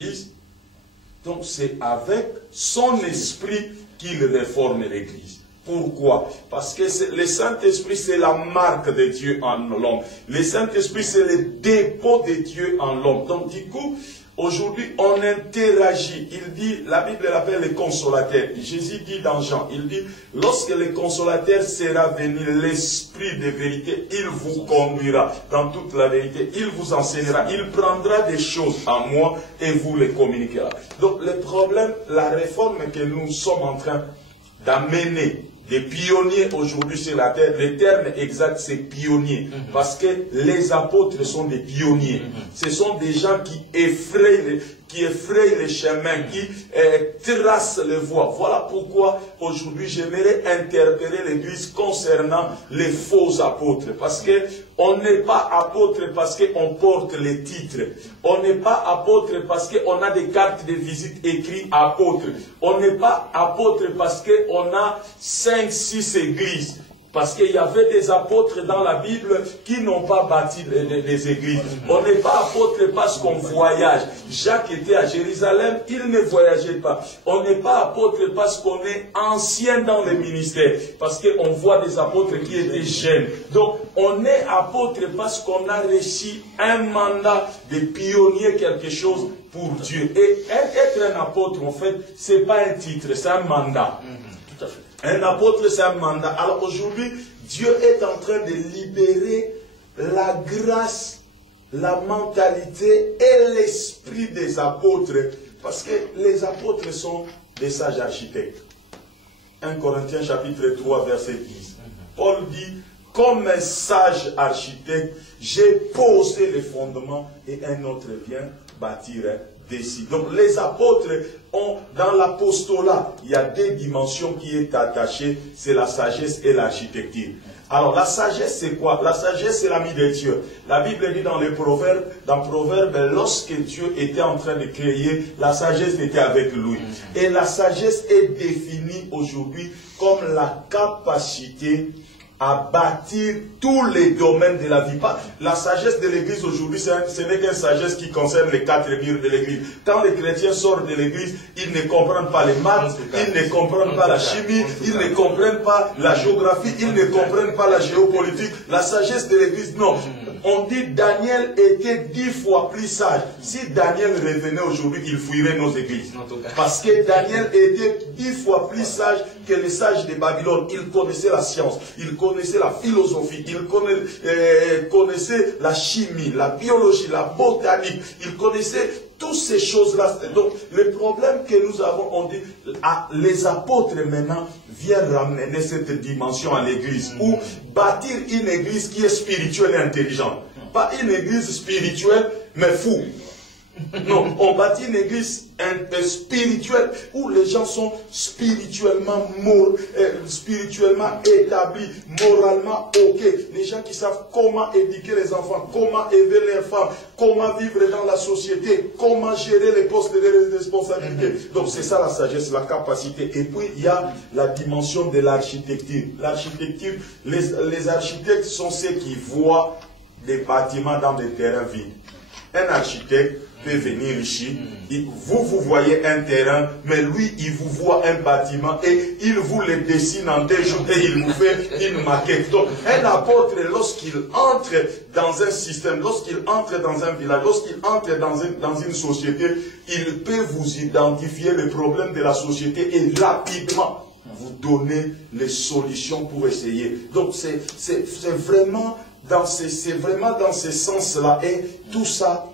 l'Église. Donc c'est avec son esprit qu'il réforme l'Église. Pourquoi? Parce que le Saint-Esprit, c'est la marque de Dieu en l'homme. Le Saint-Esprit, c'est le dépôt de Dieu en l'homme. Donc du coup, aujourd'hui, on interagit. Il dit, la Bible l'appelle le consolateur. Jésus dit dans Jean, il dit, lorsque le consolateur sera venu, l'esprit de vérité, il vous conduira dans toute la vérité. Il vous enseignera. Il prendra des choses en moi et vous les communiquera. Donc le problème, la réforme que nous sommes en train d'amener, des pionniers aujourd'hui sur la terre, le terme exact c'est pionnier, parce que les apôtres sont des pionniers. Ce sont des gens qui effrayent les chemins, qui tracent les voies. Voilà pourquoi aujourd'hui j'aimerais interpeller l'Église concernant les faux apôtres. Parce que on n'est pas apôtre parce qu'on porte les titres. On n'est pas apôtre parce qu'on a des cartes de visite écrites apôtre. On n'est pas apôtre parce qu'on a 5, 6 églises. Parce qu'il y avait des apôtres dans la Bible qui n'ont pas bâti des églises. On n'est pas apôtre parce qu'on voyage. Jacques était à Jérusalem, il ne voyageait pas. On n'est pas apôtre parce qu'on est ancien dans le ministère. Parce qu'on voit des apôtres qui étaient jeunes. Donc, on est apôtre parce qu'on a reçu un mandat de pionnier quelque chose pour Dieu. Et être un apôtre, en fait, ce n'est pas un titre, c'est un mandat. Tout à fait. Un apôtre, c'est un mandat. Alors aujourd'hui, Dieu est en train de libérer la grâce, la mentalité et l'esprit des apôtres. Parce que les apôtres sont des sages architectes. 1 Corinthiens chapitre 3, verset 10. Paul dit, comme un sage architecte, j'ai posé les fondements et un autre vient bâtir dessus. Donc les apôtres ont, dans l'apostolat, il y a deux dimensions qui est attachées, c'est la sagesse et l'architecture. Alors la sagesse c'est quoi? La sagesse c'est l'ami de Dieu. La Bible dit dans les Proverbes, lorsque Dieu était en train de créer, la sagesse était avec lui. Et la sagesse est définie aujourd'hui comme la capacité à bâtir tous les domaines de la vie. La sagesse de l'Église aujourd'hui, ce n'est qu'une sagesse qui concerne les 4 murs de l'Église. Quand les chrétiens sortent de l'Église, ils ne comprennent pas les maths, ils ne comprennent pas la chimie, ils ne comprennent pas la géographie, ils ne comprennent pas la géopolitique. La sagesse de l'Église, non. On dit Daniel était 10 fois plus sage. Si Daniel revenait aujourd'hui, il fouillerait nos églises. Parce que Daniel était 10 fois plus sage que les sages de Babylone. Il connaissait la science, il connaissait la philosophie, il connaissait la chimie, la biologie, la botanique. Il connaissait toutes ces choses-là. Donc, le problème que nous avons, on dit, les apôtres maintenant viennent ramener cette dimension à l'église, ou bâtir une église qui est spirituelle et intelligente. Pas une église spirituelle, mais fou. Non, on bâtit une église spirituelle où les gens sont spirituellement établis, moralement ok. Les gens qui savent comment éduquer les enfants, comment élever les femmes, comment vivre dans la société, comment gérer les postes de responsabilité. Donc c'est ça la sagesse, la capacité. Et puis il y a la dimension de l'architecture. L'architecture, les architectes sont ceux qui voient des bâtiments dans des terrains vides. Un architecte peut venir ici, vous voyez un terrain, mais lui, il vous voit un bâtiment et il vous le dessine en 2 jours et il vous fait une maquette. Donc, un apôtre, lorsqu'il entre dans un système, lorsqu'il entre dans un village, lorsqu'il entre dans une société, il peut vous identifier les problèmes de la société et rapidement vous donner les solutions pour essayer. Donc, c'est vraiment dans ce sens-là. Et tout ça,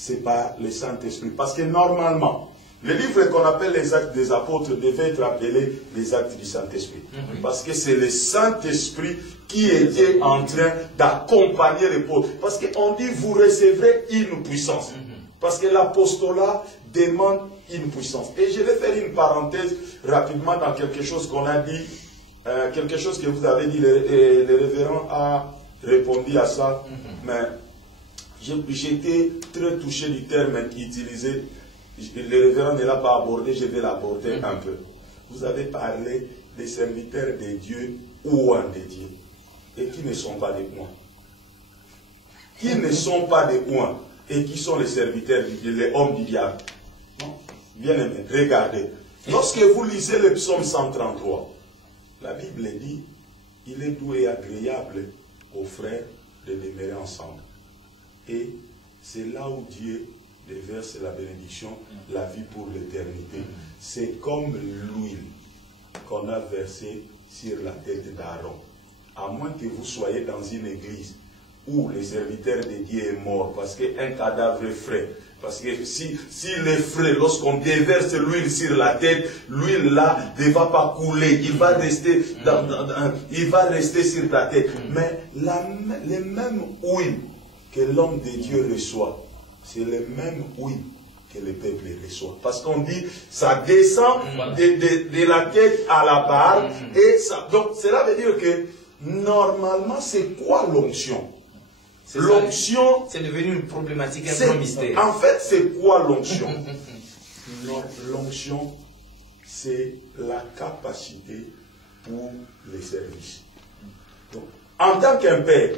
c'est pas le Saint-Esprit. Parce que normalement, le livre qu'on appelle les actes des apôtres devait être appelé les actes du Saint-Esprit. Parce que c'est le Saint-Esprit qui était en train d'accompagner les apôtres. Parce qu'on dit, vous recevrez une puissance. Parce que l'apostolat demande une puissance. Et je vais faire une parenthèse rapidement dans quelque chose qu'on a dit, quelque chose que vous avez dit, le révérend a répondu à ça, mais j'étais très touché du terme utilisé. Le révérend ne l'a pas abordé, je vais l'aborder un peu. Vous avez parlé des serviteurs de Dieu ou un de Dieu, et qui ne sont pas des points. Qui ne sont pas des points, et qui sont les serviteurs, les hommes du diable. bien-aimés, regardez. Lorsque vous lisez le psaume 133, la Bible dit, il est doux et agréable aux frères de demeurer ensemble. Et c'est là où Dieu déverse la bénédiction, la vie pour l'éternité. C'est comme l'huile qu'on a versée sur la tête d'Aaron. À moins que vous soyez dans une église où le serviteur de Dieu est mort, parce qu'un cadavre est frais. Parce que si les frais, lorsqu'on déverse l'huile sur la tête, l'huile là ne va pas couler, il va rester, sur ta tête. Mais les mêmes huiles que l'homme de Dieu reçoit, c'est les mêmes huiles que le peuple reçoit. Parce qu'on dit, ça descend de la tête à la barbe, et ça, donc cela veut dire que normalement, c'est quoi l'onction? L'onction, c'est devenu une problématique, un grand mystère. En fait, c'est quoi l'onction? L'onction, c'est la capacité pour les services. Donc, en tant qu'un père,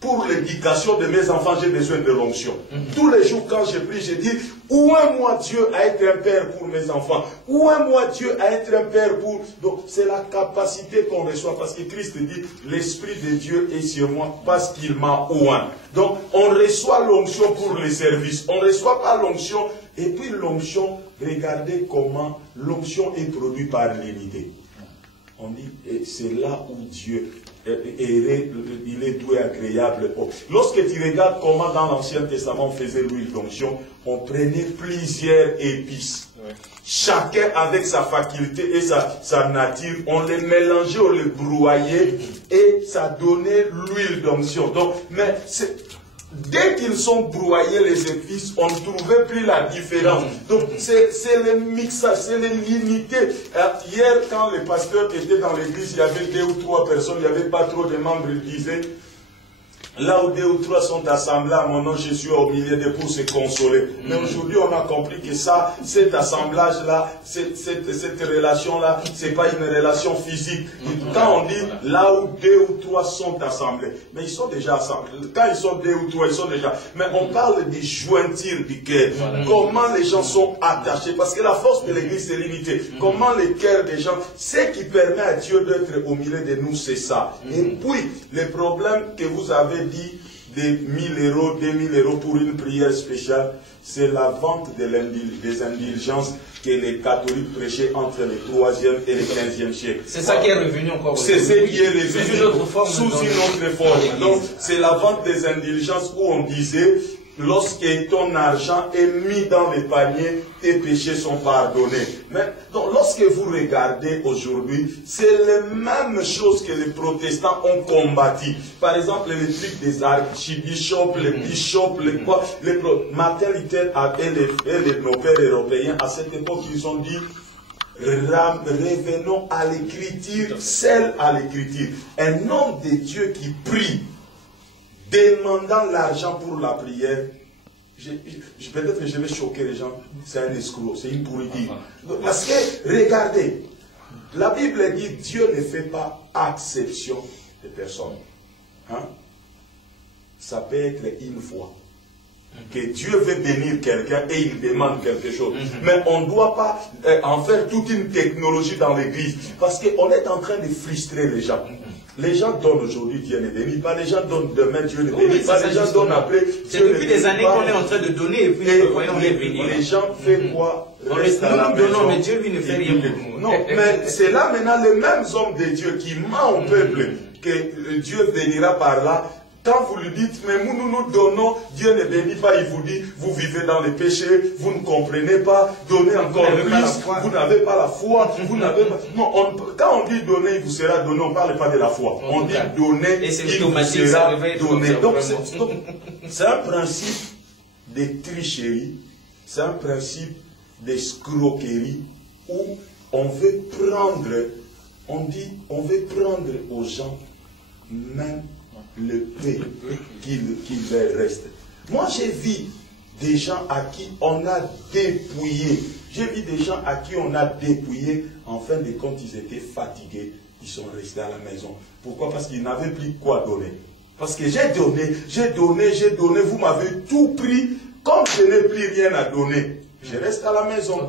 pour l'éducation de mes enfants, j'ai besoin de l'onction. Tous les jours, quand je prie, je dis, ouin-moi Dieu à être un père pour mes enfants. Ouin-moi Dieu à être un père pour... Donc, c'est la capacité qu'on reçoit. Parce que Christ dit, l'Esprit de Dieu est sur moi parce qu'il m'a ouin. Donc, on reçoit l'onction pour les services. On ne reçoit pas l'onction. Et puis, l'onction, regardez comment l'onction est produite par l'unité. On dit, et c'est là où Dieu... il est doux et agréable. Lorsque tu regardes comment dans l'Ancien Testament on faisait l'huile d'onction, on prenait plusieurs épices. Chacun avec sa faculté et sa nature, on les mélangeait, on les broyait et ça donnait l'huile d'onction. Donc, mais dès qu'ils sont broyés les épices, on ne trouvait plus la différence. Donc c'est le mixage, c'est l'unité. Hier, quand le pasteur était dans l'église, il y avait 2 ou 3 personnes, il n'y avait pas trop de membres, il disait, là où 2 ou 3 sont assemblés à mon nom, je suis au milieu d'eux pour se consoler. Mais aujourd'hui, on a compris que ça, cet assemblage-là, cette relation-là, ce n'est pas une relation physique. Quand on dit là où 2 ou 3 sont assemblés, mais ils sont déjà assemblés. Quand ils sont 2 ou 3, ils sont déjà... Mais on parle des jointures du cœur. Comment les gens sont attachés. Parce que la force de l'église, c'est l'unité. Comment le cœur des gens... Ce qui permet à Dieu d'être au milieu de nous, c'est ça. Et puis, le problème que vous avez dit de 1000 euros, 2000 euros pour une prière spéciale, c'est la vente des indulgences que les catholiques prêchaient entre le 3e et le 15e siècle. C'est ça qui est revenu encore. C'est ce qui est revenu sous une autre forme. Sous une autre forme. Donc, c'est la vente des indulgences où on disait, lorsque ton argent est mis dans le panier, tes péchés sont pardonnés. Mais donc, lorsque vous regardez aujourd'hui, c'est les mêmes choses que les protestants ont combattu. Par exemple, les trucs des archibishops, les bishops, Martin Luther et nos pères européens, à cette époque, ils ont dit, revenons à l'écriture, celle à l'écriture. Un homme de Dieu qui prie, demandant l'argent pour la prière, peut-être que je vais choquer les gens, c'est un escroc, c'est une pourriture. Parce que, regardez, la Bible dit Dieu ne fait pas exception de personne. Hein? Ça peut être une fois que Dieu veut bénir quelqu'un et il demande quelque chose. Mais on ne doit pas en faire toute une technologie dans l'église. Parce qu'on est en train de frustrer les gens. Les gens donnent aujourd'hui, Dieu ne bénit pas. Les gens donnent demain, Dieu ne bénit pas. Les gens donnent après, c'est depuis des années qu'on est en train de donner et puis voyons les bénir. Les gens font quoi? Nous donnons, mais Dieu lui ne fait rien pour nous. Non, mais c'est là maintenant les mêmes hommes de Dieu qui mentent au peuple que Dieu bénira par là. Quand vous lui dites, mais nous donnons, Dieu ne bénit pas, il vous dit, vous vivez dans les péchés, vous ne comprenez pas, donnez encore plus, vous n'avez pas la foi, vous n'avez pas... Non, quand on dit donner, il vous sera donné, on ne parle pas de la foi. On dit donner, il vous sera donné. Donc, c'est un principe de tricherie, c'est un principe d'escroquerie où on veut prendre, on dit, on veut prendre aux gens même le peu qu'il leur reste. Moi, j'ai vu des gens à qui on a dépouillé. J'ai vu des gens à qui on a dépouillé. En fin de compte, ils étaient fatigués. Ils sont restés à la maison. Pourquoi? Parce qu'ils n'avaient plus quoi donner. Parce que j'ai donné. Vous m'avez tout pris. Comme je n'ai plus rien à donner, je reste à la maison.